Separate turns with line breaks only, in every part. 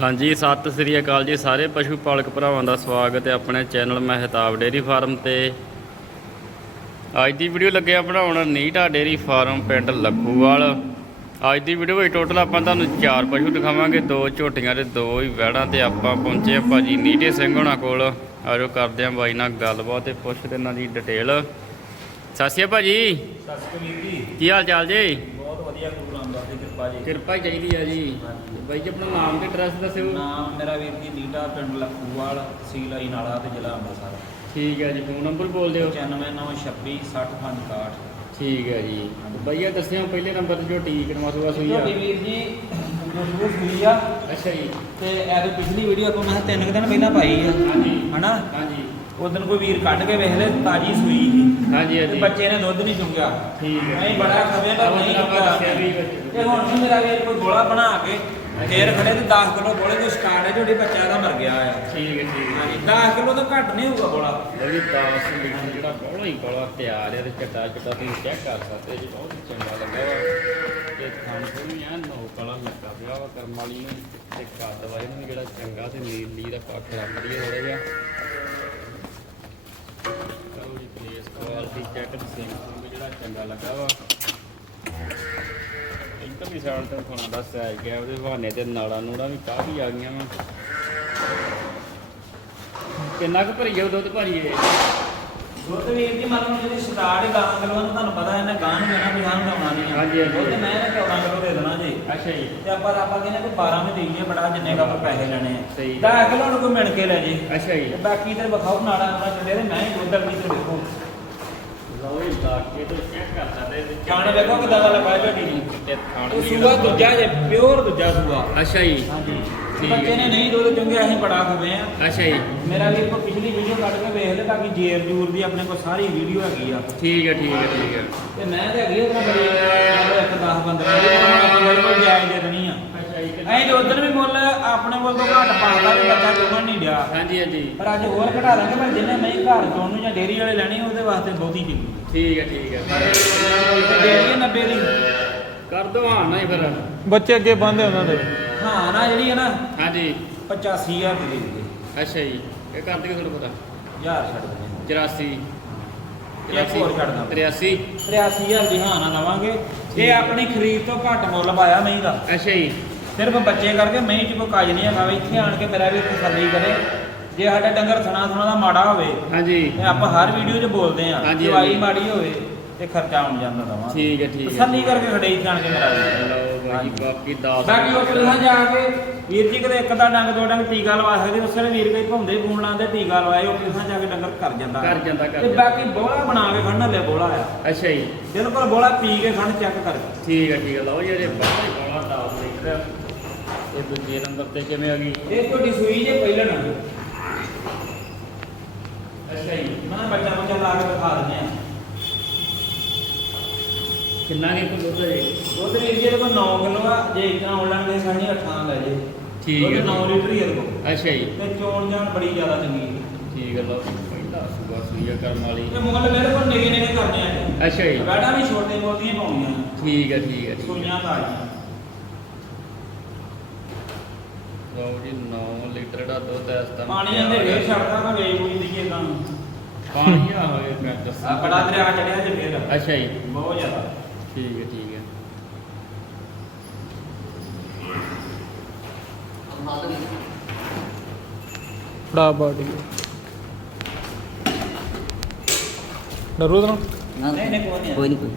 ਹਾਂਜੀ ਸਤਿ ਸ੍ਰੀ ਅਕਾਲ ਜੀ ਸਾਰੇ ਪਸ਼ੂ ਪਾਲਕ ਭਰਾਵਾਂ ਦਾ ਸਵਾਗਤ ਹੈ ਆਪਣੇ ਚੈਨਲ ਮਹਿਤਾਬ ਡੇਅਰੀ ਫਾਰਮ ਤੇ। ਅੱਜ ਦੀ ਵੀਡੀਓ ਲੱਗਿਆ ਬਣਾਉਣ ਨੀਟਾ ਡੇਅਰੀ ਫਾਰਮ ਪਿੰਡ ਲੱਖੂਵਾਲ। ਅੱਜ ਦੀ ਵੀਡੀਓ ਵਿੱਚ ਟੋਟਲ ਆਪਾਂ ਤੁਹਾਨੂੰ ਚਾਰ ਪਸ਼ੂ ਦਿਖਾਵਾਂਗੇ ਦੋ ਝੋਟੀਆਂ ਤੇ ਦੋ ਹੀ ਵਹਿੜਾਂ ਤੇ ਆਪਾਂ ਪਹੁੰਚੇ ਆ ਭਾਜੀ ਨੀਟੇ ਸਿੰਘ ਹੋਣਾ ਕੋਲ। ਆਜੋ ਕਰਦੇ ਆ ਬਾਈ ਨਾਲ ਗੱਲਬਾਤ ਤੇ ਪੁੱਛਦੇ ਇਹਨਾਂ ਦੀ ਡਿਟੇਲ ਸਤਿ ਸ਼੍ਰੀ ਅਕਾਲ ਭਾਜੀ।
ਸਤਿ ਸ਼੍ਰੀ ਅਕਾਲ ਜੀ।
ਕੀ ਹਾਲ ਚਾਲ ਜੀ?
ਬਹੁਤ ਵਧੀਆ ਕਿਰਪਾ ਜੀ
ਕਿਰਪਾ ਚਾਹੀਦੀ ਆ ਜੀ। ਬਾਈ ਜੀ ਆਪਣਾ ਨਾਮ ਤੇ ਐਡਰੈਸ ਦੱਸਿਓ।
ਨਾਮ ਮੇਰਾ ਵੀਰ ਜੀ ਨੀਟਾ ਪਿੰਡ ਲਖੂਵਾਲ ਤਹਿਸੀਲ ਆਈ ਨਾਲਾ ਤੇ ਜ਼ਿਲ੍ਹਾ ਅੰਮ੍ਰਿਤਸਰ।
ਠੀਕ ਹੈ ਜੀ ਫੋਨ ਨੰਬਰ ਬੋਲ ਦਿਓ।
9926 65
ਠੀਕ ਹੈ ਜੀ। ਭਈਆ ਦੱਸਿਓ ਪਹਿਲੇ ਨੰਬਰ ਤੇ ਝੋਟੀ ਕਿਨਵਾ ਸੁਆ ਸੂਈ ਆ।
ਵੀਰ ਜੀ ਜੋ ਸੂਈ ਆ।
ਅੱਛਾ ਜੀ।
ਤੇ ਐਵੇਂ ਪਿਛਲੀ ਵੀਡੀਓ ਆਪਾਂ ਮੈਂ ਤਿੰਨ ਕੁ ਦਿਨ ਪਹਿਲਾਂ ਪਾਈ ਆ।
ਹਾਂਜੀ।
ਹਨਾ?
ਹਾਂਜੀ।
ਉਸ ਦਿਨ ਕੋਈ ਵੀਰ ਕੱਢ ਕੇ ਵੇਖ ਲੈ ਤਾਜੀ ਸੂਈ ਸੀ।
ਹਾਂਜੀ
ਤੇ
ਹਾਂਜੀ।
ਬੱਚੇ ਨੇ ਦੁੱਧ ਨਹੀਂ ਚੁੰਗਿਆ।
ਠੀਕ ਹੈ।
ਨਹੀਂ ਬੜਾ ਖਵੇ ਪਰ ਨਹੀਂ
ਆਪਾਂ ਦੱਸਿਆ ਵੀ
ਚੁੰਗਿਆ ਤੇ ਹੁਣ ਵੀ ਮੇਰਾ ਵੀਰ ਕੋਈ ਗੋਲਾ ਬਣਾ ਕੇ ਫੇਰ ਖੜੇ ਤੇ 10 ਕਿਲੋ ਗੋਲੇ ਤੋਂ ਸਟਾਰਟ ਹੈ ਝੋਟੀ ਬੱਚਾ ਇਹਦਾ ਮਰ ਗਿਆ ਆ।
ਠੀਕ ਹੈ ਠੀਕ ਹੈ।
ਹਾਂਜੀ 10 ਕਿਲੋ ਤੋਂ ਘੱਟ ਨਹੀਂ ਹੋਊਗਾ ਗੋਲਾ।
ਲਵੀ 10 ਲੀਟਰ ਜਿਹੜਾ ਬੋਲਾ ਹੀ ਬੋਲਾ ਤਿਆਰ ਹੈ ਤੇ ਚੱਟਾ ਚੱਟਾ ਤੁਸੀਂ ਚੈੱਕ ਕਰ ਸਕਦੇ ਜੀ ਬਹੁਤ ਚੰਗਾ ਲੱਗਾ ਵਾ। ਤੇ ਖਾਣ ਤੋਂ ਵੀ ਐਨ ਨੋ ਕਲਾ ਲੱਗਾ ਪਿਆ ਵਾ ਕਰਮ ਵਾਲੀ ਨੂੰ ਤੇ ਕੱਦ ਵੀ ਜਿਹੜਾ ਚੰਗਾ ਤੇ ਨੀਲੀ ਦਾ ਪੱਖ ਰੱਖਦੀ ਹੈ ਥੋੜਾ ਜਿਹਾ। ਕੁਆਲਿਟੀ ਚੈੱਕ ਤੇ ਸਿੰਘ ਨੂੰ ਜਿਹੜਾ ਚੰਗਾ ਲੱਗਾ ਵਾ। ਇੱਧਰ ਵੀ ਸਾਈਡ ਤੇ ਖਾਣਾ ਦਾ ਸਾਈਜ਼ ਗਿਆ ਉਹਦੇ ਬਹਾਨੇ ਤੇ ਨਾੜਾਂ ਨੂੜਾਂ ਵੀ ਕਾਫੀ ਆ ਗਈਆਂ ਵਾ। ਕਿੰਨਾ ਕੁ ਭਰੀ ਜਾਊ ਦੁੱਧ ਭਰੀਏ?
ਦੁੱਧ ਵੀਰ ਮੰਨ ਲਓ ਜਿਹੜੀ ਸਟਾਰਟ ਹੀ 10 ਕਿਲੋ ਨੂੰ ਤੁਹਾਨੂੰ ਪਤਾ ਇਹਨੇ ਗਾਂ ਨੂੰ ਦੇਣਾ ਵੀ ਹਾਂ ਨੂੰ ਆਉਣਾ ਨਹੀਂ
ਹਾਂਜੀ, ਹਾਂਜੀ।
ਦੁੱਧ ਮੈਂ ਇਹਨੇ 14 ਕਿਲੋ ਦੇ ਦੇਣਾ ਜੀ।
ਅੱਛਾ ਜੀ।
ਤੇ ਆਪਾਂ ਆਪਾਂ ਕਹਿੰਦੇ ਕਿ 12 ਵਿੱਚ ਦੇਈਏ ਬੜਾ ਜਿੰਨੇ ਕੁ ਆਪਾਂ ਪੈਸੇ ਲੈਣੇ ਆ।
ਸਹੀ।
10 ਕਿਲੋ ਨੂੰ ਕੋਈ ਮਿਣ ਕੇ ਲੈ ਜੇ।
ਅੱਛਾ ਜੀ।
ਤੇ ਬਾਕੀ ਤੇ ਵਿਖਾਓ ਨਾੜਾ ਨਾੜਾ ਚੱਲੇ ਤੇ ਮੈਂ ਹੀ ਦੁੱਧ ਵਾਲੀ ਤੇ ਵੇਖੋ।
ਲਓ ਇਹ ਲਾ ਕੇ ਤੋਂ ਚੈੱਕ ਕਰ ਸਕਦੇ ਤੇ
ਖਾਣੇ ਵੇਖੋ ਕਿਦਾਂ ਦਾ ਲੱਗਾ ਝੋਟੀ ਨੂੰ
ਤੇ ਥਾਣ
ਉਹ ਸੂਆ ਦੂਜਾ ਜੇ। ਪਿਓਰ ਦੂਜਾ ਸੂਆ।
ਅੱਛਾ ਜੀ।
ਹਾਂਜੀ।
ਠੀਕ ਹੈ।
ਬੱਚੇ ਨੇ ਨਹੀਂ ਦੁੱਧ ਚੁੰਗਿਆ ਅਸੀਂ ਬੜਾ ਖਵੇ ਆ
ਅੱਛਾ ਜੀ।
ਮੇਰਾ ਵੀਰ ਕੋ ਪਿਛਲੀ ਵੀਡੀਓ ਕੱਢ ਕੇ ਵੇਖ ਲੈ ਤਾਂ ਕਿ ਜੇਰ ਜੂਰ ਦੀ ਆਪਣੇ ਕੋਲ ਸਾਰੀ ਵੀਡੀਓ ਹੈਗੀ ਆ।
ਠੀਕ ਹੈ ਠੀਕ ਹੈ ਠੀਕ ਹੈ।
ਤੇ ਮੈਂ ਤੇ ਹੈਗੀ ਉਹਨਾਂ ਬੜੀ ਚਲੋ ਇੱਕ 10 15 ਦੀ ਆਪਾਂ ਬਿਲਕੁਲ ਜਾਇਜ਼ ਦੇਣੀ ਆ।
ਅੱਛਾ ਜੀ
ਐਂ ਜੋ ਉਧਰ ਵੀ ਮੁੱਲ ਆਪਣੇ ਕੋਲ ਤੋਂ ਘੱਟ ਪਾਉਂਦਾ ਵੀ ਬੱਚਾ ਚੁਗਣ ਨਹੀਂ ਡਿਆ।
ਹਾਂਜੀ ਹਾਂਜੀ।
ਪਰ ਅੱਜ ਹੋਰ ਘਟਾ ਦਾਂਗੇ ਪਰ ਜਿਹਨੇ ਨਹੀਂ ਘਰ ਚੋਣ ਨੂੰ ਜਾਂ ਡੇਰੀ ਵਾਲੇ ਲੈਣੀ ਉਹਦੇ ਵਾਸਤੇ ਬਹੁਤੀ ਚੰਗੀ
ਠੀਕ ਹੈ ਠੀਕ ਹੈ।
ਤੇ ਡੇਰੀ ਹੈ 90 ਦੀ।
ਕਰ ਦੋ ਹਾਂ ਨਾ ਹੀ ਫਿਰ।
ਬੱਚੇ ਅੱਗੇ ਬੰਦੇ ਉਹਨਾਂ ਦੇ।
ਹਾਂ ਨਾ ਜਿਹੜੀ ਹੈ ਨਾ
ਹਾਂਜੀ।
85000 ਦੀ ਦੇ ਦੇ
ਅੱਛਾ ਜੀ। ਇਹ ਕਰ ਦਿਓ ਤੁਹਾਨੂੰ ਪਤਾ।
ਹਜ਼ਾਰ ਛੱਡ ਦੇ
84
ਇੱਕ ਹੋਰ ਛੱਡ ਦਾਂ
83
83000 ਦੀ ਹਾਂ ਨਾ ਲਵਾਂਗੇ ਇਹ ਆਪਣੀ ਖਰੀਦ ਤੋਂ ਘੱਟ ਮੁੱਲ ਪਾਇਆ ਮਹੀਂ ਦਾ।
ਅੱਛਾ ਜੀ।
ਸਿਰਫ ਬੱਚੇ ਕਰਕੇ ਮਹੀਂ ਚ ਕੋਈ ਕਾਜ ਨਹੀਂ ਹੈਗਾ ਵੀ ਇੱਥੇ ਆਣ ਕੇ ਮੇਰਾ ਵੀ ਤਸੱਲੀ ਕਰੇ। ਜੇ ਸਾਡਾ ਡੰਗਰ ਥਣਾ ਥਣਾ ਦਾ ਮਾੜਾ ਹੋਵੇ
ਹਾਂਜੀ।
ਤੇ ਆਪਾਂ ਹਰ ਵੀਡੀਓ 'ਚ ਬੋਲਦੇ ਆਂ
ਹਾਂਜੀ,
ਦਵਾਈ
ਹਾਂਜੀ।
ਮਾੜੀ ਹੋਵੇ ਤੇ ਖਰਚਾ ਆਉਣ ਜਾਂਦਾ ਦਵਾ।
ਠੀਕ ਹੈ ਠੀਕ ਹੈ।
ਤਸੱਲੀ ਕਰਕੇ ਖੜੇ ਇੱਥੇ ਆਣ ਕੇ ਮੇਰਾ ਵੀ।
ਲਓ ਬਾਈ ਬਾਕੀ 10
ਬਾਕੀ ਉਹ ਪਹਿਲਾਂ ਜਾ ਕੇ ਵੀਰ ਜੀ ਕਦੇ ਇੱਕ ਦਾ ਡੰਗ ਦੋ ਡੰਗ ਟੀਕਾ ਲਵਾ ਸਕਦੇ ਉਸ ਵੇਲੇ ਵੀਰ ਕੋਈ ਭੌਂਦੇ ਫੋਨ ਲਾਉਂਦੇ ਟੀਕਾ ਲਵਾਏ ਉਹ ਪਹਿਲਾਂ ਜਾ ਕੇ ਡੰਗਰ ਕਰ ਜਾਂਦਾ।
ਕਰ ਜਾਂਦਾ, ਕਰ
ਤੇ
ਜਾਂਦਾ।
ਬਾਕੀ ਬੋਲਾ ਬਣਾ ਕੇ ਖੜਨ ਲੈ ਬੋਲਾ ਆ।
ਅੱਛਾ ਜੀ।
ਬਿਲਕੁਲ ਬੋਲਾ ਪੀ ਕੇ ਖੜਨ ਚੈੱਕ ਕਰਕੇ।
ਠੀਕ ਹੈ ਠੀਕ ਹੈ। ਲਓ ਜਿਹੜੇ ਬਾਹਰ ਬਾਲਾ 10 ਲੀਟਰ ਇਹ ਦੂਜੇ ਨੰਬਰ ਤੇ ਕਿਵੇਂ ਆ ਗਈ?
ਇਹ ਤੁਹਾਡੀ ਸੂਈ ਜੇ ਪਹਿਲਣ
ਅੱਛਾ ਜੀ
ਮੈਂ ਬੱਚਾ ਬੱਚਾ ਲਾ ਕੇ ਦਿਖਾ ਦਿੰਦੇ ਆ।
ਕਿੰਨਾ ਕੁ ਇੱਕ ਦੁੱਧ ਹੈ ਜੀ?
ਦੁੱਧ ਵੀਰ ਜੀ ਕੋਲ 9 ਕਿਲੋ ਆ। ਜੇ ਇਤਨਾ ਉਲਣ ਦੇ ਸਾਡੀ 8 ਲੈ ਜੇ।
ਠੀਕ ਹੈ।
ਦੁੱਧ 9 ਲੀਟਰ ਹੀ ਇਹਦੇ ਕੋਲ
ਅੱਛਾ ਜੀ।
ਤੇ ਚੋਣ ਜਾਣ ਬੜੀ ਜ਼ਿਆਦਾ ਚੰਗੀ
ਠੀਕ ਹੈ ਲਓ ਪਹਿਲਾ ਸੂਆ ਸੂਈ ਆ ਕਰਮ ਵਾਲੀ।
ਤੇ ਮੁੱਲ ਮੇਰੇ ਕੋਲ ਨਿਗੇ ਨਿਗੇ ਕਰਨੇ ਆ।
ਅੱਛਾ ਜੀ।
ਗਾੜਾ ਵੀ ਛੋਟੇ ਮੋਟੀਆਂ ਪਾਉਣੀਆਂ।
ਠੀਕ ਹੈ ਠੀਕ ਹੈ ਠੀਕ ਹੈ।
ਸੂਈਆਂ
ਲਓ ਜੀ 9 ਲੀਟਰ ਦਾ ਦੁੱਧ ਇਸ ਟਾਈਮ
ਪਾਣੀ ਇਹਦੇ ਫੇਰ ਛੱਡਦਾ ਤਾਂ ਵੇਚ ਬੂਝ ਦਈਏ ਤਾਂ
ਪਾਣੀ ਆ ਹੋਏ ਮੈਂ
ਆ
ਦੱਸਾਂ
ਬੜਾ ਦਰਿਆ ਚੜਿਆ ਜੇ ਫੇਰ।
ਅੱਛਾ ਜੀ।
ਬਹੁਤ ਜ਼ਿਆਦਾ।
ਠੀਕ ਹੈ ਠੀਕ ਹੈ।
ਫੜਾ ਬਾਡੀ ਡਰੂ ਤਾਂ
ਨਾ
ਨਹੀਂ ਨਹੀਂ। ਕੋਈ ਨਹੀਂ
ਕੋਈ ਨਹੀਂ ਕੋਈ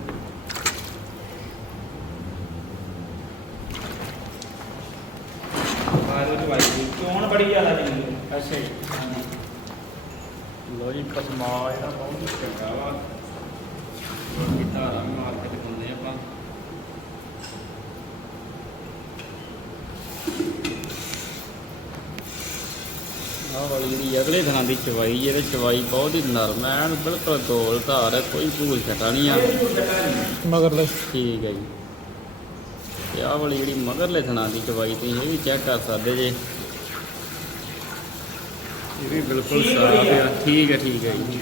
ਬਾਹਰੋਂ ਦੀ ਵਾਈ ਦੀ ਚੋਣ ਬੜੀ ਜ਼ਿਆਦਾ ਚੰਗੀ ਹੈ
ਅੱਛਾ ਜੀ। ਲਓ ਜੀ ਪਸਮਾ ਜਿਹੜਾ ਬਹੁਤ ਹੀ ਚੰਗਾ ਵਾ। ਬਾਕੀ ਧਾਰਾਂ ਵੀ ਮਾਰ ਕੇ ਦਿਖਾਉਂਦੇ ਆਪਾਂ। ਆਹ ਵਾਲੀ ਜਿਹੜੀ ਅਗਲੇ ਦਿਨਾਂ ਦੀ ਚਵਾਈ ਜਿਹਦੇ ਚਵਾਈ ਬਹੁਤ ਹੀ ਨਰਮ ਹੈ ਐਨ ਬਿਲਕੁਲ ਗੋਲ ਧਾਰ ਹੈ ਕੋਈ ਭੂਲ ਛਟਾ ਨਹੀਂ ਆ।
ਮਗਰ ਲੈ
ਠੀਕ ਹੈ ਜੀ। ਤੇ ਆਹ ਵਾਲੀ ਜਿਹੜੀ ਮਗਰਲੇ ਥਣਾ ਦੀ ਚਵਾਈ ਤੁਸੀਂ ਇਹ ਵੀ ਚੈੱਕ ਕਰ ਸਕਦੇ ਜੇ। ਇਹ ਵੀ ਬਿਲਕੁਲ
ਠੀਕ
ਸਾਫ਼
ਹੈ।
ਆ। ਠੀਕ ਹੈ ਠੀਕ ਹੈ ਜੀ।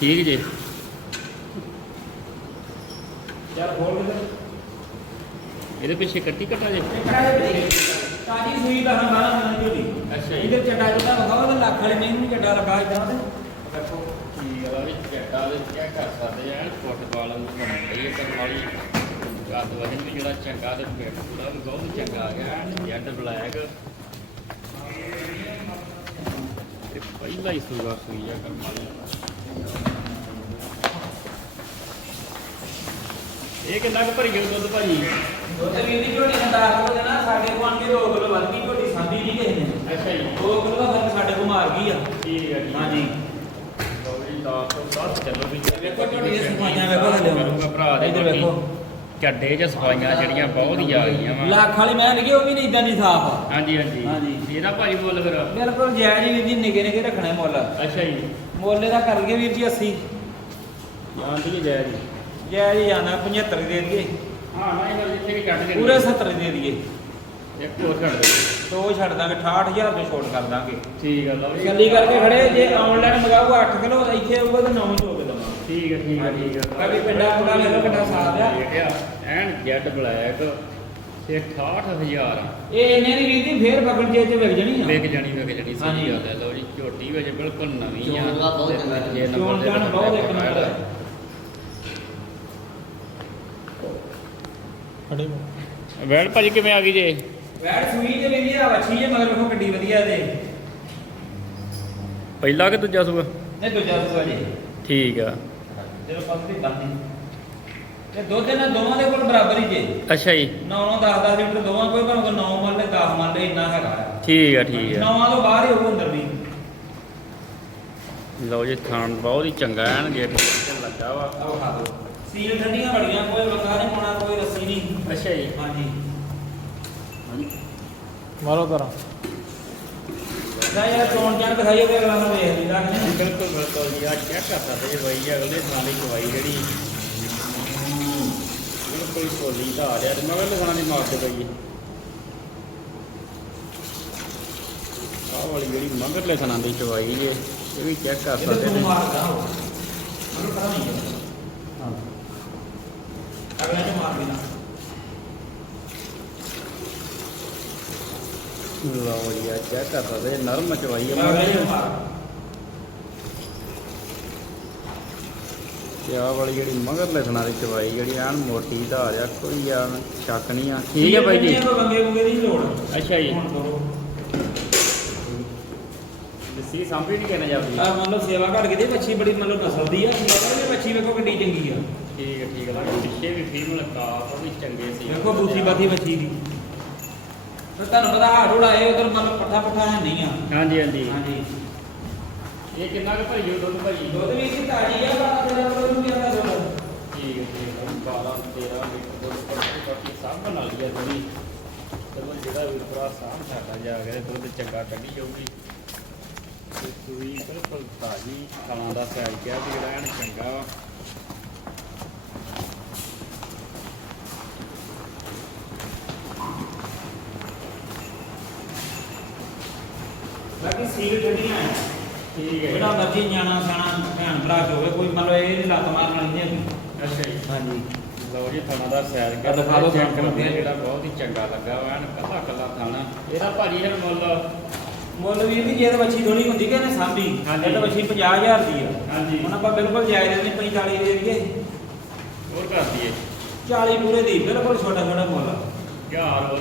ਠੀਕ ਜੇ?
ਯਾਰ ਹੋਰ
ਇਹਦੇ ਪਿੱਛੇ ਕੱਟੀ ਕੱਟਾ ਜੇ?
ਤਾਜੀ ਸੂਈ ਦਾ ਹਾਂ ਬਾਹਰ ਵਾਲੀ ਮੈਨੂੰ ਚੱਡਾ ਲੱਗਾ ਇਦਾਂ ਤੇ
ਦੇਖੋ ਕੀ ਆ ਵੀ ਚੱਡਾ ਦੇ ਕੀ ਕਰ ਸਕਦੇ ਆ ਫੁੱਟਬਾਲ ਨੂੰ ਬਣਾਈ ਕਰਨ ਵਾਲੀ ਗੱਦ ਵਜਨ ਵੀ ਜਿਹੜਾ ਚੰਗਾ ਤੇ ਪੂਰਾ ਵੀ ਬਹੁਤ ਚੰਗਾ ਆ ਗਿਆ। Z black. ਤੇ ਪਹਿਲਾ ਹੀ ਸੂਗਾ ਸੂਈ ਆ ਕਰਨ ਵਾਲੀ। ਇਹ ਕਿੰਨਾ ਕੁ ਭਰੀ ਗਿਆ ਦੁੱਧ ਭਾਜੀ?
ਉਹਦੇ ਵੀਰ ਦੀ ਝੋਟੀ ਦਾ 10 ਕਿਲੋ ਦੇਣਾ ਸਾਡੇ ਕੋਲ ਆਣ ਕੇ 2 ਕਿਲੋ ਵੱਧ ਗਈ ਝੋਟੀ ਸਾਂਭੀ ਨਹੀਂ ਕਿਸੇ ਨੇ।
ਅੱਛਾ ਜੀ।
2 ਕਿਲੋ ਦਾ ਫ਼ਰਕ ਸਾਡੇ ਕੋਲ ਮਾਰ ਗਈ ਆ।
ਠੀਕ ਹੈ ਜੀ।
ਹਾਂਜੀ।
ਲਓ ਜੀ 10 ਤੋਂ 10 ਚੱਲੋ ਵੀ
ਵੇਖੋ ਝੋਟੀ ਦੀਆਂ ਸਫਾਈਆਂ ਵੇਖੋ ਹਲੇ
ਕਰੂੰਗਾ ਭਰਾ ਦੇ
ਇੱਧਰ ਵੇਖੋ।
ਚੱਡੇ 'ਚ ਸਫਾਈਆਂ ਜਿਹੜੀਆਂ ਬਹੁਤ ਹੀ ਆ ਗਈਆਂ
ਲੱਖ ਵਾਲੀ ਮੈਂ ਨਹੀਂ ਉਹ ਵੀ ਨਹੀਂ ਇਦਾਂ ਦੀ ਸਾਫ਼ ਆ।
ਹਾਂਜੀ ਹਾਂਜੀ।
ਹਾਂਜੀ।
ਇਹਦਾ ਭਾਜੀ ਮੁੱਲ ਫਿਰ?
ਬਿਲਕੁਲ ਜਾਇਜ਼ ਹੀ ਵੀਰ ਜੀ ਨਿੱਕੇ ਨਿੱਕੇ ਰੱਖਣੇ ਮੁੱਲ।
ਅੱਛਾ ਜੀ।
ਮੁੱਲ ਦਾ ਕਰ ਗਏ ਵੀਰ ਜੀ 80
ਜਾਣਦੀ ਹੈ ਜੀ
ਜਾਇਜ਼ ਹੀ। ਜਾਣਾ 75 ਦੇ ਦਈਏ।
ਹਾਂ ਨਾ ਇਹ ਜਿੱਥੇ ਵੀ ਕੱਟ ਦੇ
ਪੂਰੇ 70 ਦੇ ਦਈਏ।
ਇੱਕ ਹੋਰ ਛੱਡ ਦੇ।
ਦੋ ਛੱਡ ਦਾਂਗੇ 68000 ਤੋਂ ਛੋਟ ਕਰ ਦਾਂਗੇ।
ਠੀਕ ਹੈ ਲਓ ਜੀ।
ਗੱਲੀ ਕਰਕੇ ਖੜੇ ਜੇ ਆਨਲਾਈਨ ਮੰਗਾਓ 8 ਕਿਲੋ ਇੱਥੇ ਆਊਗਾ ਤਾਂ 9 ਚੋ ਕੇ ਦਵਾਂਗੇ
ਠੀਕ ਹੈ ਠੀਕ ਹੈ ਠੀਕ ਹੈ
ਬਾਕੀ ਪਿੰਡਾਂ ਪੁੰਡਾਂ ਲੈ ਲਓ ਕਿੱਡਾ ਸਾਫ਼ ਆ।
ਆ। ਐਨ ਜੈਡ ਬਲੈਕ। 68000 ਆ।
ਇਹ ਇੰਨੇ ਦੀ ਵੀਰ ਦੀ ਫੇਰ ਬਗਲ ਜੇ ਚ ਵਿਕ ਜਾਣੀ ਆ।
ਵਿਕ ਜਾਣੀ ਵਿਕ ਜਾਣੀ ਸਹੀ
ਹਾਂਜੀ।
ਗੱਲ ਹੈ। ਲਓ ਜੀ ਝੋਟੀ ਵਿੱਚ ਬਿਲਕੁਲ ਨਵੀਂ ਆ।
ਚੋਣ ਦਾ ਬਹੁਤ
ਤੇ
ਚੰਗਾ।
ਦੂਜੇ ਨੰਬਰ
ਚੋਣ
ਤੇ
ਜਾਣ ਬਹੁਤ ਇੱਕ ਨੰਬਰ ਹੈ
ਖੜੀ
ਵੈੜ ਭਾਜੀ ਕਿਵੇਂ ਆ ਗਈ ਜੇ?
ਵੈੜ ਸੂਈ ਵੀਰ ਜੀ ਆ ਵੱਛੀ ਜੇ ਮਗਰ ਵੇਖੋ ਗੱਡੀ ਵਧੀਆ ਦੇ
ਪਹਿਲਾ ਕਿ ਦੂਜਾ ਸੂਆ?
ਇਹ ਦੂਜਾ ਸੂਆ ਜੀ।
ਠੀਕ ਆ।
ਜਦੋਂ ਪੱਕੀ ਬੰਦੀ ਤੇ ਦੁੱਧ ਇਹਨਾਂ ਦੋਵਾਂ ਦੇ ਕੋਲ ਬਰਾਬਰ ਹੀ ਜੇ।
ਅੱਛਾ ਜੀ।
9 9 10 10 ਲੀਟਰ ਦੋਵਾਂ ਕੋਈ ਭਾਵੇਂ 9 ਮੰਨ ਲੈ 10 ਮੰਨ ਲੈ ਇੰਨਾ ਹੈਗਾ ਆ।
ਠੀਕ ਆ ਠੀਕ ਆ।
ਨੌਵਾਂ ਤੋਂ ਬਾਹਰ ਹੀ ਹੋਊ ਅੰਦਰ ਵੀ।
ਲਓ ਜੀ ਥਾਣ ਬਹੁਤ ਹੀ ਚੰਗਾ ਐਨ ਗੇਟ ਤੇ ਲੱਗਾ ਵਾ।
ਆਹ ਖਾ ਦੋ ਸੀਲ ਠੰਡੀਆਂ ਬੜੀਆਂ ਕੋਈ ਵਗਾ ਨਹੀਂ ਪਾਉਣਾ ਕੋਈ ਰੱਸੀ ਨਹੀਂ।
ਅੱਛਾ ਜੀ।
ਹਾਂਜੀ।
ਮਾਰੋ ਕਰਾਂ
ਜਾਂ ਯਾਰ ਚੋਣ ਜਾਣ ਦਿਖਾਈਏ ਤੇ ਅਗਲਾ ਨੂੰ ਵੇਖ ਲੈਂਦਾ ਕਿ
ਬਿਲਕੁਲ ਬਿਲਕੁਲ ਜੀ ਆ ਚੈੱਕ ਕਰ ਸਕਦੇ ਜੀ ਬਾਈ ਅਗਲੇ ਥਾਂ ਦੀ ਜਿਹੜੀ ਬਿਲਕੁਲ ਕੋਲੀ ਦਾ ਆ ਰਿਹਾ ਤੇ ਮੈਂ ਅਗਲੇ ਥਾਂ ਦੀ ਮਾਰ ਕੇ ਦਈਏ ਆਹ ਵਾਲੀ ਜਿਹੜੀ ਮਗਰਲੇ ਥਾਂ ਦੀ ਚਵਾਈ ਜੀ ਇਹ ਵੀ ਚੈੱਕ ਕਰ ਸਕਦੇ ਨੇ।
ਮੈਨੂੰ ਪਤਾ ਨਹੀਂ ਹਾਂ। ਅਗਲੇ ਨੂੰ ਮਾਰ ਦੇਣਾ।
ਲਓ ਜੀ ਆ ਚੈੱਕ ਕਰ ਸਕਦੇ ਨਰਮ ਚਵਾਈ ਆ।
ਅਗਲੇ
ਮਗਰ
ਨੂੰ ਮਾਰ
ਤੇ ਆਹ ਵਾਲੀ ਜਿਹੜੀ ਮਗਰਲੇ ਥਾਂ ਦੀ ਚਵਾਈ ਜਿਹੜੀ ਐਨ ਮੋਟੀ ਦਾ ਆ ਕੋਈ ਆ ਸ਼ੱਕ ਨਹੀਂ ਆ। ਠੀਕ ਹੈ ਬਾਈ ਜੀ?
ਬੰਗੇ ਬੰਗੇ ਦੀ ਲੋੜ।
ਅੱਛਾ ਜੀ। ਲੱਸੀ ਸਾਂਭੀ ਨਹੀਂ ਕਹਿਣਾ ਜਾਂਦੀ?
ਆ ਮੰਨ ਲਓ ਸੇਵਾ ਘੜ ਕੇ ਦੇ ਮੱਛੀ ਬੜੀ ਮੰਨ ਲਓ ਨਸਲ ਦੀ ਆ ਮੱਛੀ ਵੇਖੋ ਕਿੰਨੀ ਚੰਗੀ ਆ।
ਠੀਕ ਹੈ ਠੀਕ ਹੈ ਲੱਗ ਪਿੱਛੇ ਵੀ ਫੀਮੇਲ ਕਾਫ ਵੀ ਚੰਗੇ ਸੀ।
ਵੇਖੋ ਬੂਥੀ ਬਾਥੀ ਮੱਛੀ ਦੀ। ਤੇ ਤੁਹਾਨੂੰ ਪਤਾ ਹਾੜ ਉੜਾਏ ਉਧਰ ਮੰਨ ਲਓ ਪੱਠਾ ਪੱਠਾ ਨਹੀਂ ਆ।
ਹਾਂਜੀ ਹਾਂਜੀ।
ਹਾਂਜੀ।
ਇਹ ਕਿੰਨਾ ਕੁ ਭਾਈ ਦੁੱਧ ਭਾਈ?
ਦੁੱਧ ਵੀ ਸੀ ਤਾਜੀ ਆ ਬਾਅਦ ਤੇਰਾ ਕੋਲ ਨੂੰ ਵੀ ਆਉਂਦਾ ਦੁੱਧ
ਠੀਕ ਹੈ ਠੀਕ ਹੈ। 12 13 ਲੀਟਰ ਦੁੱਧ ਪੱਕੀ ਪੱਕੀ ਸਭ ਬਣਾ ਲਿਆ ਥੋੜੀ ਚਲੋ ਜਿਹੜਾ ਵੀ ਭਰਾ ਸਾਹ ਸਾਡਾ ਜਾ ਗਿਆ ਦੁੱਧ ਚੰਗਾ ਕੱਢੀ ਜਾਊਗੀ। ਤੇ ਸੂਈ ਬਿਲਕੁਲ ਤਾਜੀ ਖਾਣਾ ਦਾ ਸਾਈਜ਼ ਕਿਹਾ ਵੀ ਜਿਹੜਾ ਐਨ ਚੰਗਾ ਵਾ।
ਬਾਕੀ ਸੀਲ ਆ
ਹੈ
ਜਿਹੜਾ ਮਰਜ਼ੀ ਨਿਆਣਾ ਸਿਆਣਾ ਭੈਣ ਭਰਾ ਚ ਹੋਵੇ ਕੋਈ ਮੰਨ ਲਓ ਇਹ ਲੱਤ ਮਾਰਨ ਵਾਲੀ ਨਹੀਂ ਹੈਗੀ।
ਅੱਛਾ ਜੀ।
ਹਾਂਜੀ।
ਲਓ ਜੀ ਥਾਣਾ ਦਾ ਸੈਰ
ਆਹ ਦਿਖਾ ਦਿਓ
ਚੈੱਕ ਕਰਦੇ ਆ, ਜਿਹੜਾ ਬਹੁਤ ਹੀ ਚੰਗਾ ਲੱਗਾ ਵਾ ਐਨ ਕੱਲਾ ਕੱਲਾ ਥਾਣਾ। ਇਹਦਾ ਭਾਜੀ ਇਹ ਮੁੱਲ
ਮੁੱਲ ਵੀਰ ਦੀ ਜੇ ਤਾਂ ਬੱਚੀ ਥੋੜੀ ਹੁੰਦੀ ਕਿ ਇਹਨੇ ਸਾਂਭੀ।
ਹਾਂਜੀ।
ਇਹ ਤਾਂ ਬੱਚੀ 50000 ਦੀ ਆ।
ਹਾਂਜੀ।
ਹੁਣ ਆਪਾਂ ਬਿਲਕੁਲ ਜਾਇਜ਼ ਦੇ 45 ਦੇ ਦਈਏ।
ਹੋਰ ਕਰ ਦਈਏ।
40 ਪੂਰੇ ਦੀ ਬਿਲਕੁਲ ਛੋਟਾ ਛੋਟਾ ਮੁੱਲ
ਯਾਰ ਹੋਰ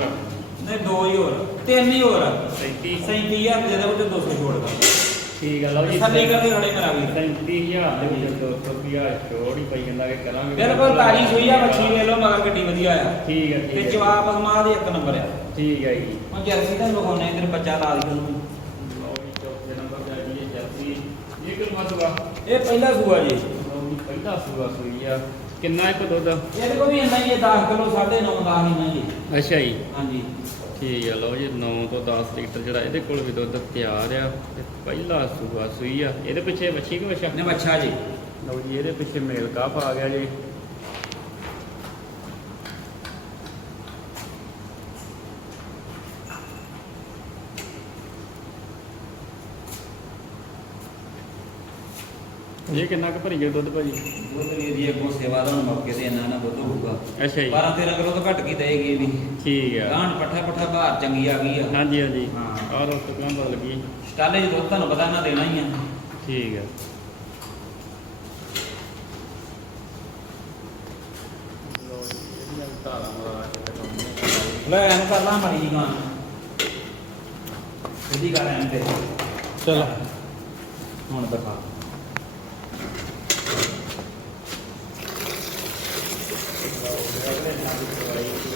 ਨਹੀਂ ਦੋ ਹੀ ਹੋਰ ਤਿੰਨ ਹੀ ਹੋਰ
37
37000 ਦੇ ਦੇ ਉਹ 200 ਛੋੜ ਦਾ।
ਠੀਕ ਹੈ ਲਓ ਜੀ।
ਥੱਲੇ ਕਰਦੇ ਮੇਰਾ ਵੀਰ
37000 ਦੇ ਵਿੱਚ 200 ਰੁਪਿਆ ਛੋੜ ਹੀ ਪਈ ਜਾਂਦਾ ਕਿ ਕਰਾਂਗੇ।
ਬਿਲਕੁਲ ਤਾਜੀ ਸੂਈ ਆ ਬੱਚੀ ਵੇਖ ਲਓ ਮਗਰ ਗੱਡੀ ਵਧੀਆ ਆ।
ਠੀਕ ਹੈ ਠੀਕ
ਤੇ ਜਵਾਬ ਸਮਾਦ ਇੱਕ ਨੰਬਰ ਆ।
ਠੀਕ ਹੈ ਜੀ।
ਹੁਣ ਜਰਸੀ ਦਾ ਵਿਖਾਉਣੇ ਇਧਰ ਬੱਚਾ ਲਾ ਦੀ ਤੁਹਾਨੂੰ।
ਲਓ ਜੀ ਚੌਥੇ ਨੰਬਰ ਆ ਗਈ ਹੈ ਜਰਸੀ। ਇਹ ਕਿੰਨਾ ਸੂਆ
ਇਹ ਪਹਿਲਾ ਸੂਆ ਜੀ।
ਜੀ ਪਹਿਲਾ ਸੂਆ ਸੂਈ ਆ। ਕਿੰਨਾ ਇੱਕ ਦੁੱਧ?
ਇਹਦੇ ਕੋਲ ਵੀ ਇੰਨਾ ਹੀ ਹੈ 10 ਕਿਲੋ 9.5 10 ਇੰਨਾ ਹੀ ਹੈ
ਅੱਛਾ ਜੀ।
ਹਾਂਜੀ।
ਠੀਕ ਹੈ ਲਓ ਜੀ 9 ਤੋਂ 10 ਲੀਟਰ ਜਿਹੜਾ ਇਹਦੇ ਕੋਲ ਵੀ ਦੁੱਧ ਤਿਆਰ ਆ ਤੇ ਪਹਿਲਾ ਸੂਆ ਸੂਈ ਆ। ਇਹਦੇ ਪਿੱਛੇ ਵੱਛੀ ਕਿ ਵੱਛਾ
ਨੇ ਬੱਚਾ ਜੀ।
ਲਓ ਜੀ ਇਹਦੇ ਪਿੱਛੇ ਮੇਲ ਕਾਫ ਆ ਗਿਆ ਜੀ। ਇਹ ਕਿੰਨਾ ਕੁ ਭਰੀ ਜਾ ਦੁੱਧ ਭਾਜੀ?
ਦੁੱਧ ਵੀਰ ਜੀ ਅੱਗੋਂ ਸੇਵਾ ਦਾ ਹੁਣ ਮੌਕੇ ਤੇ ਇੰਨਾ ਨਾ ਦੁੱਧ ਹੋਊਗਾ।
ਅੱਛਾ ਜੀ।
12 13 ਕਿਲੋ ਤੋਂ ਘੱਟ ਕੀ ਦੇਗੀ ਇਹ ਵੀ
ਠੀਕ ਆ।
ਗਾਂਢ ਪੱਠਾ ਪੱਠਾ ਬਾਹਰ ਚੰਗੀ ਆ ਗਈ ਆ।
ਹਾਂਜੀ ਹਾਂਜੀ।
ਹਾਂ।
ਆਹ ਰੋਕ ਤੋਂ ਬਦਲ ਗਈ?
ਸਟਾਲੇ ਚ ਦੁੱਧ ਤੁਹਾਨੂੰ ਪਤਾ ਨਾ ਦੇਣਾ ਹੀ ਆ।
ਠੀਕ ਆ।
ਲੈ ਇਹਨੂੰ ਕਰ ਲਾ ਮੜੀ ਜੀ ਗਾਂ ਸਿੱਧੀ ਗੱਲ ਐਂ ਤੇ।
ਚਲੋ।
ਹੁਣ ਦਿਖਾ।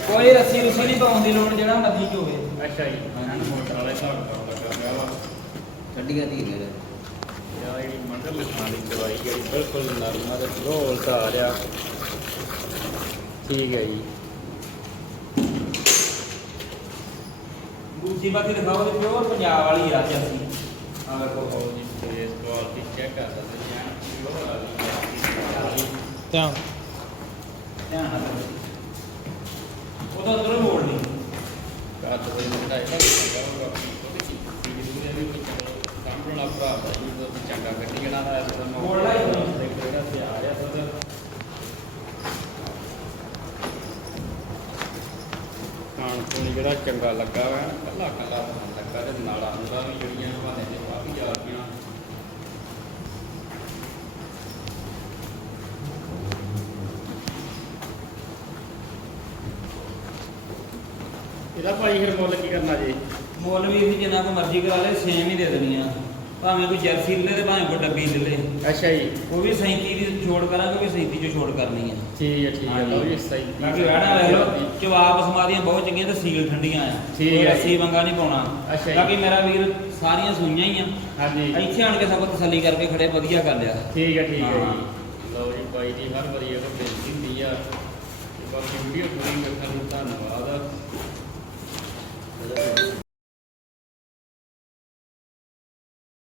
ਕੋਈ ਰੱਸੀ ਰੁਸੀ ਨਹੀਂ ਪਾਉਣ ਦੀ ਲੋੜ ਜਿਹੜਾ ਮਰਜ਼ੀ ਚ ਹੋਵੇ।
ਅੱਛਾ ਜੀ।
ਹਾਂਜੀ।
ਮੋਟਰ ਵਾਲੇ ਹਿਸਾਬ ਨਾਲ ਲੱਗਾ ਗਿਆ ਵਾ
ਕੱਢੀਆਂ ਧੀਰੇ ਦੇ
ਯਾ ਜਿਹੜੀ ਮੰਡਲ ਲਿਖਾਂ ਦੀ ਦਵਾਈ ਜਿਹੜੀ ਬਿਲਕੁਲ ਨਰਮ ਆ ਤੇ ਰੋਲ ਤਾਂ ਆ ਰਿਹਾ। ਠੀਕ ਹੈ ਜੀ।
ਦੂਜੀ ਬਾਤੀ ਦਿਖਾਓ ਤੇ ਪਿਓਰ ਪੰਜਾਬ ਵਾਲੀ ਆ ਜੱਸੀ ਆ ਵੇਖੋ
ਉਹ ਜੀ ਫੇਸ ਕੁਆਲਿਟੀ ਚੈੱਕ ਕਰ ਸਕਦੇ ਹਾਂ। ਪਿਓਰ ਆ ਰਹੀ ਹੈ
ਧਿਆਨ
ਧਿਆਨ ਨਾਲ। ਅੰਦਰੋਂ
ਕਾਟ ਦੇ ਚੰਗਾ ਉਹਦੇ ਕੀ ਵੀ ਚੰਗਾ ਗੱਡੀ ਦਾ ਤੇ ਆ ਰਿਹਾ ਸਰ ਖਾਣ ਪੀਣ ਜਿਹੜਾ ਚੰਗਾ ਲੱਗਾ ਵਾ ਕੱਲਾ ਕੱਲਾ ਲੱਗਾ ਤੇ ਨਾਲਾਂ ਅੰਦਰਾਂ ਵੀ ਜਿਹੜੀਆਂ ਭਾਵੇਂ ਤੇ ਕਾਫੀ ਜਾ ਰਹੀਆਂ ਇਹਦਾ ਭਾਈ ਫਿਰ ਮੁੱਲ ਕੀ ਕਰਨਾ ਜੀ?
ਮੁੱਲ ਵੀ ਜਿੰਨਾ ਕੁ ਮਰਜ਼ੀ ਕਰਾ ਲੈ ਸੇਮ ਹੀ ਦੇ ਦੇਣੀਆਂ ਭਾਵੇਂ ਕੋਈ ਜਰਸੀ ਲੈ ਤੇ ਭਾਵੇਂ ਕੋਈ ਡੱਬੀ ਲੈ ਲੇ
ਅੱਛਾ ਜੀ।
ਉਹ ਵੀ 37 ਦੀ ਛੋੜ ਕਰਾਂਗੇ ਵੀ 37 ਚੋਂ ਛੋੜ ਕਰਨੀ ਹੈ
ਠੀਕ ਹੈ ਠੀਕ ਹੈ ਲਓ ਜੀ ਸਹੀ।
ਬਾਕੀ ਵਹਿਣਾ ਵੇਖ ਲਓ ਜਵਾਬ ਸਮਾਦੀਆਂ ਬਹੁਤ ਚੰਗੀਆਂ ਤੇ ਸੀਲ ਠੰਡੀਆਂ ਆ।
ਠੀਕ ਹੈ
ਰੱਸੀ। ਵੰਗਾ ਨਹੀਂ ਪਾਉਣਾ।
ਅੱਛਾ ਜੀ।
ਬਾਕੀ ਮੇਰਾ ਵੀਰ ਸਾਰੀਆਂ ਸੂਈਆਂ ਹੀ ਆ।
ਹਾਂਜੀ।
ਇੱਥੇ ਆਣ ਕੇ ਸਭ ਤਸੱਲੀ ਕਰਕੇ ਖੜੇ ਵਧੀਆ ਕਰ ਲਿਆ।
ਠੀਕ ਹੈ ਠੀਕ ਹੈ
ਹਾਂ।
ਜੀ ਲਓ ਜੀ ਬਾਈ ਜੀ ਹਰ ਵਾਰੀ ਇਹ ਬੇਨਤੀ ਹੁੰਦੀ ਆ। ਤੇ ਬਾਕੀ ਵੀਡੀਓ ਪੂਰੀ ਵੇਖਣ ਲਈ ਧੰਨਵਾਦ Obrigado.